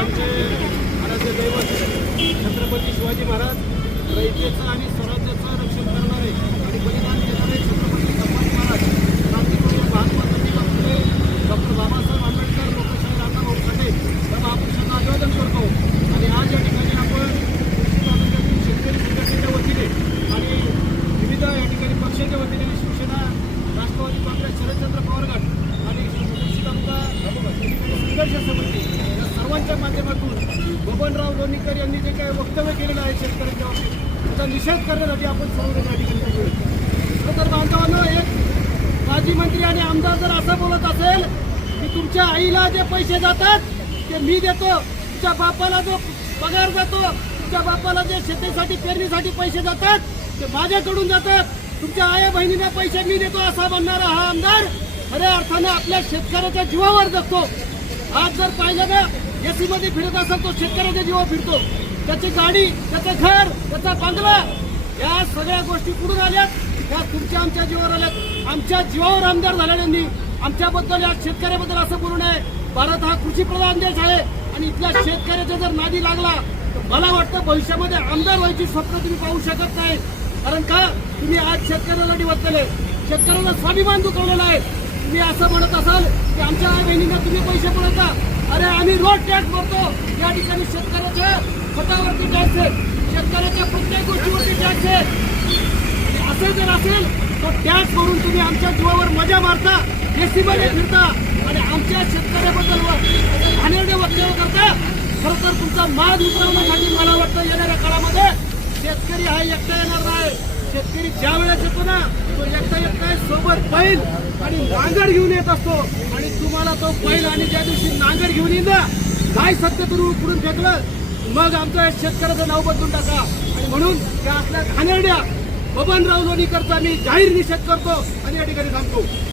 आमचे आराध्य दैवत छत्रपती शिवाजी महाराज रयतेचं आणि स्वराज्याचं रक्षण करणारे आणि बलिदान देणारे छत्रपती संभाजी महाराज क्रांतिप्रिय महात्मा ज्योतिबा फुले डॉक्टर बाबासाहेब आंबेडकर लोकशाही रामभाऊ साठे या महापुरुषांना अभिवादन करतो. आणि आज या ठिकाणी आपण तालुक्यातील शेतकरी संघटनेच्या वतीने आणि विविध या ठिकाणी पक्षाच्या वतीने शिवसेना राष्ट्रवादी काँग्रेस शरदचंद्र पवार गट आणि संघर्ष समिती या सर्वांच्या माध्यमातून बबनराव लोणीकर यांनी जे काही वक्तव्य केलेलं आहे शेतकऱ्यांच्या बाबतीत त्याचा निषेध करण्यासाठी आपण सर्वजण या ठिकाणी आहे. तर बांधवांना एक माजी मंत्री आणि आमदार जर असं बोलत असेल की तुमच्या आईला जे पैसे जातात ते मी देतो तुमच्या बापाला जो पगार जातो तुमच्या बापाला जे शेतीसाठी पेरणीसाठी पैसे जातात ते माझ्याकडून जातात तुमच्या आया बहिणीला पैसे मी देतो असा म्हणणारा हा आमदार खऱ्या अर्थाने आपल्या शेतकऱ्याच्या जीवावर जगतो आज जर पाहिलं ना एसी मध्ये फिरत असेल तो शेतकऱ्याच्या जीवावर फिरतो. त्याची गाडी त्याचं घर त्याचा बांगला या सगळ्या गोष्टी कुठून आल्यात. या तुमच्या आमच्या जीवावर आल्यात. आमच्या जीवावर आमदार झालेल्यांनी आमच्याबद्दल या शेतकऱ्याबद्दल असं बोलू नये भारत हा कृषीप्रधान देश आहे आणि इथल्या शेतकऱ्याचा जर नादी लागला तर मला वाटतं भविष्यामध्ये आमदार व्हायची स्वप्न तुम्ही पाहू शकत नाही. कारण का? तुम्ही आज शेतकऱ्याला निवडलेले शेतकऱ्याला स्वाभिमान दुखवलेला आहे. तुम्ही असं म्हणत असाल की आमच्या बहिणींना तुम्ही पैसे पुरवता. अरे आम्ही रोड टॅक्स भरतो. या ठिकाणी शेतकऱ्याच्या खतावरती टॅक्स आहे शेतकऱ्याच्या प्रत्येक गोष्टीवरती टॅक्स आहे असं जर असेल तर टॅक्स भरून तुम्ही आमच्या जीवावर मजा मारता एसीमध्ये फिरता. आणि आमच्या शेतकऱ्याबद्दल घाणेरडे वक्तव्य करता खरं तर तुमचा माग उतरवण्यासाठी मला वाटतं येणाऱ्या काळामध्ये शेतकरी हा एकटा येणार नाही. शेतकरी ज्या वेळेस येतो ना तो एकटा एकटा सोबत बैल आणि नांगर घेऊन येत असतो. आणि तुम्हाला तो बैल आणि ज्या दिवशी घेऊन येईन ना काय सत्य करून उकडून फेकलं? मग आमच्या शेतकऱ्याचं नाव बदलून टाका. आणि म्हणून त्या आपल्या घाणेरड्या बबनराव लोणीकरचा मी जाहीर निषेध करतो आणि या ठिकाणी थांबतो.